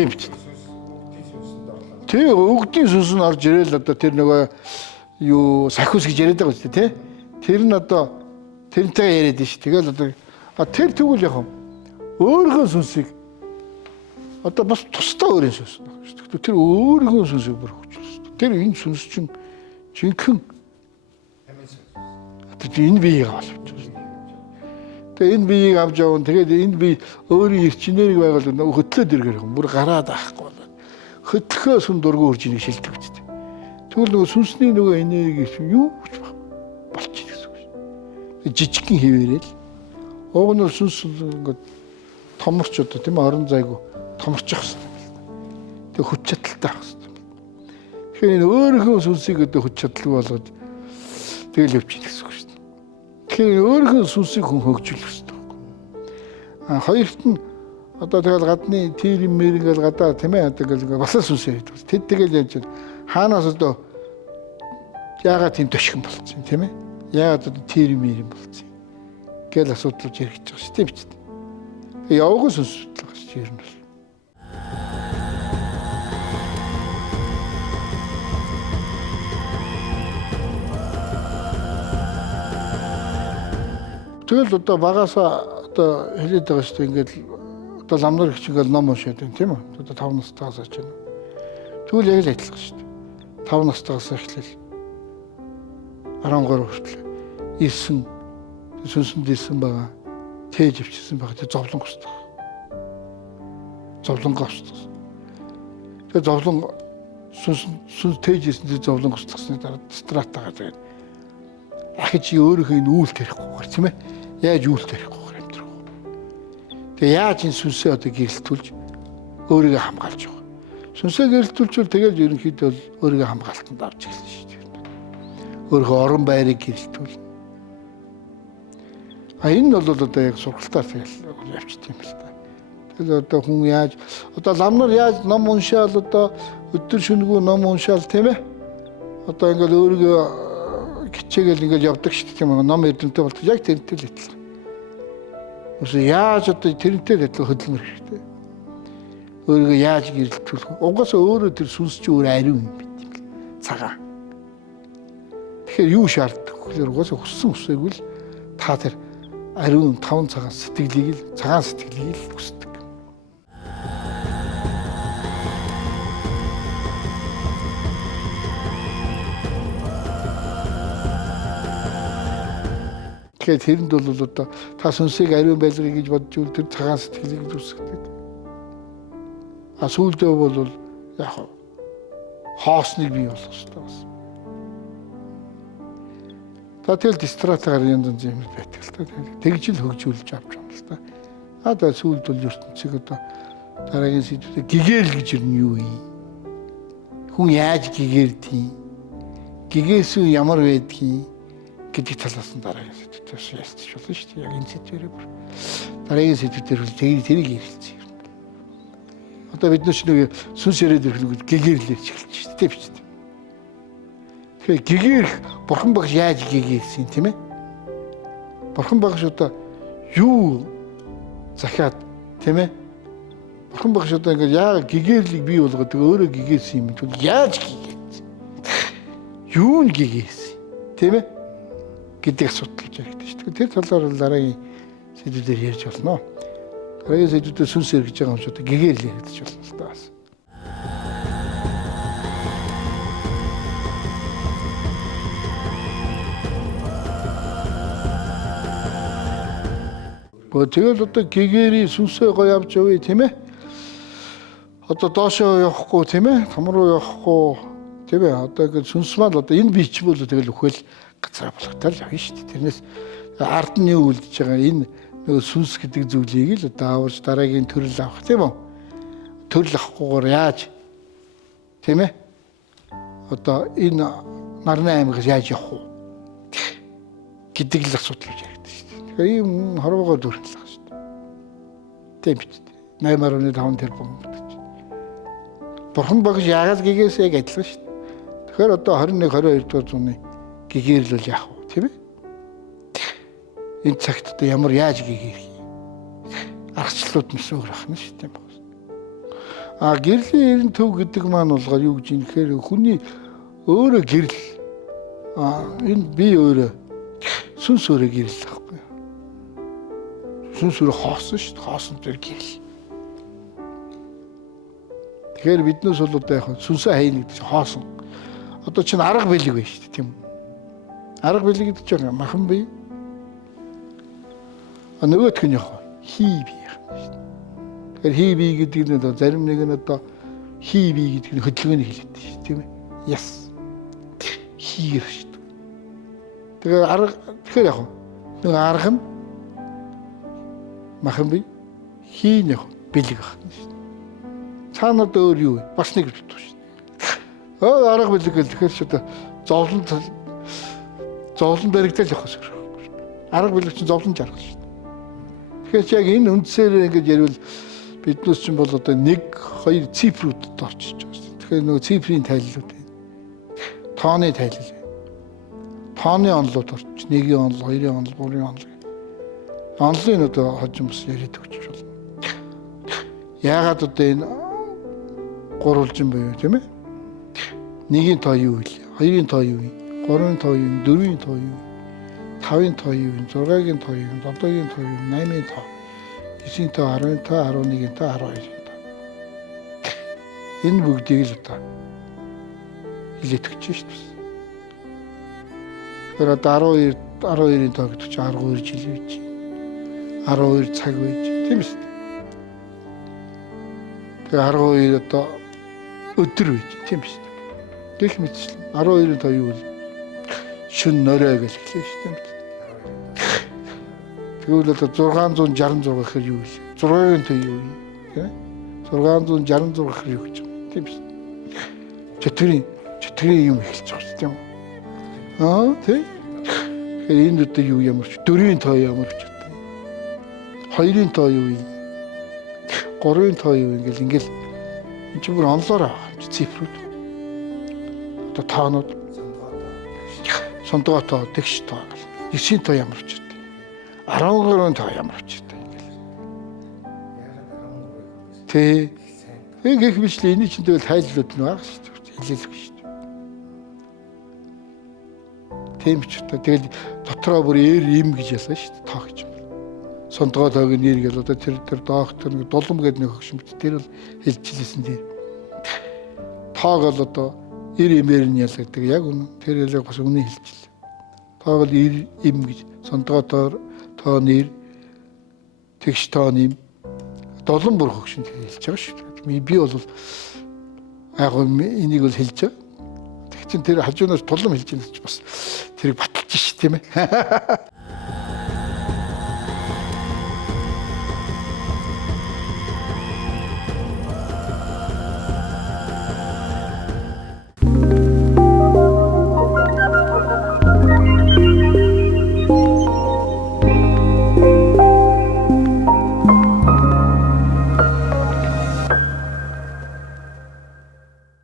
Тийм биз. Тэг өгдийн сүнс нь орж ирэл одоо тэр нөгөө юу сахиус гэж яриад байгаа шүү дээ тий. Тэр нь одоо тэрнтэйгээ яриад шүү. Тэгэл одоо тэр тэгвэл яг өөрийнхөө сүнсийг одоо бас тусдаа өөрийн сүнс байна шүү дээ. Тэр өөрийнхөө сүнсийг бүр хүчилсэн. Тэр энэ сүнс чинь жинхэнэ энэ биеийг авч байна. Тэгээ энэ биеийг авч явна. Тэгээд энэ бие өөрийн эрчнэрийг байгуул хөтлөөд иргэх юм. Бүр гараад авахгүй бол хөтлөхөө сүн дургу үржинийг шилдэг үстэй. Тэгвэл нөгөө сүнсний нөгөө энерги юу ч болчих гэсэн үг шүү. Жижигхэн хിവэрэл уг нь сүнс ингээд томорч одоо тийм орон зайгүй томорчих хэвээр. Тэг хүч чадалтай байх хэвээр. Тэгэхээр энэ өөрийнхөө сүнсийг одоо хүч чадалгүй болгоод тэгэл явчих гэсэн үг шүү. Тэгэхээр өөрийнхөө сүнсийг хүн хөгжүүлэх хэрэгтэй. Хоёрт нь одоо тэгэл гадны тирим мэрэгэл гадаа тийм ээ одоо ингээл басаа сүнс яриад байна. Тэд тэгэл яаж хаанаас одоо яагаад тийм төшгөн болчихсон тийм ээ? Яагаад одоо тирим мэрэг болчихсон? Гэл асуудлууд яригдж байгаа шүү тийм биз дээ. Явган сүнс судлах гэж ер нь бол. Тэгэл одоо багасаа одоо хэлээд байгаа шүү дээ ингээд одоо ламнар их чигээл ном уншаад байна тийм үү? Одоо 5 настайгаас очиж байна. Тэгвэл яг л адилхан шүү дээ. 5 настайгаас эхлээл 13 хүртэл 9 сүнсэнд ирсэн байгаа. Тээж өвчсөн байгаа. Тэг зовлон гусдаг. Зовлон гусдаг. Тэг зовлон сүнс тээж ирсэн тэг зовлон гусдагсны дараа стратагаа тэгээд ахиж өөрийнхөө энэ үүл тарихгүй тийм ээ? Яаж үүл тарихгүй амьдрах вэ? Тэгээ яаж энэ сүнсээ одоо гэрэлтүүлж өөрийгөө хамгаалж байгаа. Сүнсээ гэрэлтүүлчихвэл тэгээд ерөнхийдөө өөрийгөө хамгаалтанд авч эхэлнэ шүү дээ. Өөрийнхөө орон байрыг гэрэлтүүлнэ. Энэ нь бол одоо яг сургалтаар тэгэл явчихт юм л та. Тэгэл одоо хүн яаж одоо ламнар яаж ном уншаал одоо өдөр шөнөгүй ном уншаал тийм ээ? Одоо ингээл өөрийгөө хичээгээл ингээд явдаг шүү дээ тийм үү? Ном эрдэмтэй болдог яг тэрнтэй л адилхан. Үгүй яаж одоо тэрнтэй л адилхан хөдөлмөр хэрэгтэй. Өөрийгөө яаж гэрэлтүүлэх вэ? Угаасаа өөрөө тэр сүнс чи өөр ариун юм байт юм л. Цагаан. Тэгэхээр юу шаарддаг вэ? Угаасаа хүссэн хүсээгүй л та тэр ариун 5 цагаан сэтгэлийг л хүсдэг. Тэгэхээр тэрэнд бол одоо та сүнсийг ариун байлгая гэж бодж үл тэр цагаан сэтгэлийг үүсгдэг. Сүүлдээ бол яг хоосныг бий болгох хэрэгтэй бас. Та тэгэл дистратагаар янз юм байдаг л та. Тэгж л хөгжүүлж авч байгаа юм л та. Одоо сүүлд бол ертөнцийг одоо дараагийн сэдвээр гэгэрл гэж юу юм? Хүн яаж гэгэрдэг? Гэгээс ямар байдгийг гэдэг талаас нь дараагийн сэдвээр ярьчих болно шүү дээ. Яг энэ сэдвэрээ бүр дараагийн сэдвээр тэрийг ярилцъя. Одоо бид нар ч нэг сүнс яриад ирэхэд гэгэрлэж эхэлж шүү дээ биш үү? Тэгэхээр гэгэрх бурхан багш яаж гэгэрсэн тийм ээ? Бурхан багш одоо юу захиад тийм ээ? Бурхан багш одоо ингээд яагаад гэгэрлийг бий болгоод өөрөө гэгэрсэн юм бол яаж гэгэрсэн? Юу нь гэгэрсэн тийм ээ? Гэдэг асуудал яригдсан шүү дээ. Тэр талаар дараагийн сэдвээр ярьж болно. Дараагийн сэдвээр сүнс эргэж байгаа юм шүү дээ. Гэгэрл яригдчих болно л да бас. Тэгэл одоо гэгэрийн сүнсээ гоё авч явъя тийм ээ. Одоо доошоо явахгүй тийм ээ. Том руу явахгүй тийм ээ. Одоо ингэ сүнс маань одоо энэ бич бол тэгэл өхөл газар болгохтой л явна шүү дээ. Тэрнээс ард нь юу үлдэж байгаа энэ нөгөө сүнс гэдэг зүйлийг л одоо авч дараагийн төрөл авах тийм үү? Төрөл авахгүйгээр яаж тийм ээ? Одоо энэ нарны аймагаас яаж явах вэ? Гэдэг л асуудал гэж яригдсан шүү дээ. Тэгэхээр ийм хорвоогоо дүрлэх шүү дээ. Тийм биз дээ. 8.5 тэрбум гэдэг чинь. Бурхан багш яагаад гэгээсээ яг адилхан шүү дээ. Тэгэхээр одоо 21-22 дугаар зууны гэгэрл бол яах вэ тийм ээ? Энэ цагт одоо ямар яаж гэгэрх юм? Аргачлалууд мэс өөр ахна шүү дээ. Гэрлийн эрен төв гэдэг маань болохоор юу гэж юм гэхээр хүний өөрөө гэрэл энэ би өөрөө сүнс өөрөө гэрэл байхгүй юу? Сүнс өөрөө хоосон шүү дээ. Хоосон дээр гэрэл. Тэгэхээр биднээс бол одоо яг сүнсээ хайна гэдэг чинь хоосон. Одоо чинь арга бэлэг байна шүү дээ, тийм үү? Арга бэлэг гэдэг чинь махан бие. Нөгөөх нь яг хий бие юм шүү дээ. Тэгэхээр хий бие гэдэг нь одоо зарим нэг нь одоо хий бие гэдэг нь хөдөлгөөний хэлээд шүү дээ, тийм ээ? Яс. Хийгэр шүү дээ. Тэгэхээр яг нэг арга нь махан бие хийн яг бэлэг байна шүү дээ. Цаанад өөр юу вэ? Бас нэг битүү шүү дээ. Арга бэлэг гэл тэгэхээр ч одоо зовлон баригдал явах шиг. Арга бэлэг чинь зовлон жаргал шүү дээ. Тэгэхээр ч яг энэ үндсээр ингэж ярил биднээс чинь бол одоо 1 2 цифруудад орчиж байгаа шүү дээ. Тэгэхээр нөгөө цифрийн тайллууд байна. Тооны тайлал байна. Тооны онолууд орчих. 1-ийн онол, 2-ийн онол, 3-ийн онол. Онлын одоо хожим бас яриад өгч болно. Яагаад одоо энэ гурвалжин буюу тийм ээ? 1-ийн тоо юу вэ? 2-ийн тоо юу вэ? 3-ийн тоо юу вэ? 4-ийн тоо юу вэ? 5-ийн тоо юу вэ? 6-ийн тоо юу вэ? 7-ийн тоо юу вэ? 8-ийн тоо, 9-ийн тоо, 10-ийн тоо, 11-ийн тоо, 12-ийн тоо. Энэ бүгдийг л одоо хилээд өгч шүү дээ. Тэгэхээр одоо 12-ийн тоо гэдэг чинь 12 жил байж. 12 цаг байж. Тийм шүү дээ. Тэгээ 12 одоо өдөр байж. Тийм шүү дээ. Гэх мэтчлэн 12-ийн тоо юу вэ? Шүн нөрөө гэж хэлээ шүү дээ. Тэгвэл одоо 666 гэхээр юу вэ? 6-ын тоо юу вэ? Тийм ээ? 666 гэхээр юу гэж байна? Тийм шүү дээ. Чөтгөрийн юм эхэлж байгаа шүү дээ. Тийм. Тэгэхээр энэ одоо юу ямар ч 4-ийн тоо ямар ч 2-ын тоо юу вэ? 3-ын тоо юу вэ? Ингээл энэ чинь бүр онлоор байгаа юм чи цифрүүд. Одоо тоонууд сондгоо тоо, тэгш тоо, 9-ийн тоо ямар ч вэ? 13-ын тоо ямар ч вэ? Ингээл. Тэ. Гэх мэтлээ энэ чинь тэгэл хайллууд нь байгаа шүү дээ. Хэлэлгүй шүү дээ. Тийм ч одоо тэгэл дотроо бүр им гэж ялсан шүү дээ. Тоо гэж. Сондгоо тоог нь нэр гэл одоо тэр доктор нэг дулам гэдэг нэг хөгшин бит тэр бол хэлжлээсэн дээр. Тоог бол одоо имээр нь ялгадаг яг үнэ. Тэр яг бас үнэ хэлжлээ. Тоог бол им гэж сондгоо тоо нэр тэгш тоо нэм дулам бүр хөгшин тэр хэлж байгаа шүү дээ. Би бол яг энийг бол хэлж байгаа. Тэг чин тэр хажуунаас тулам хэлж байгаа ч бас тэрийг баталж ш тийм ээ.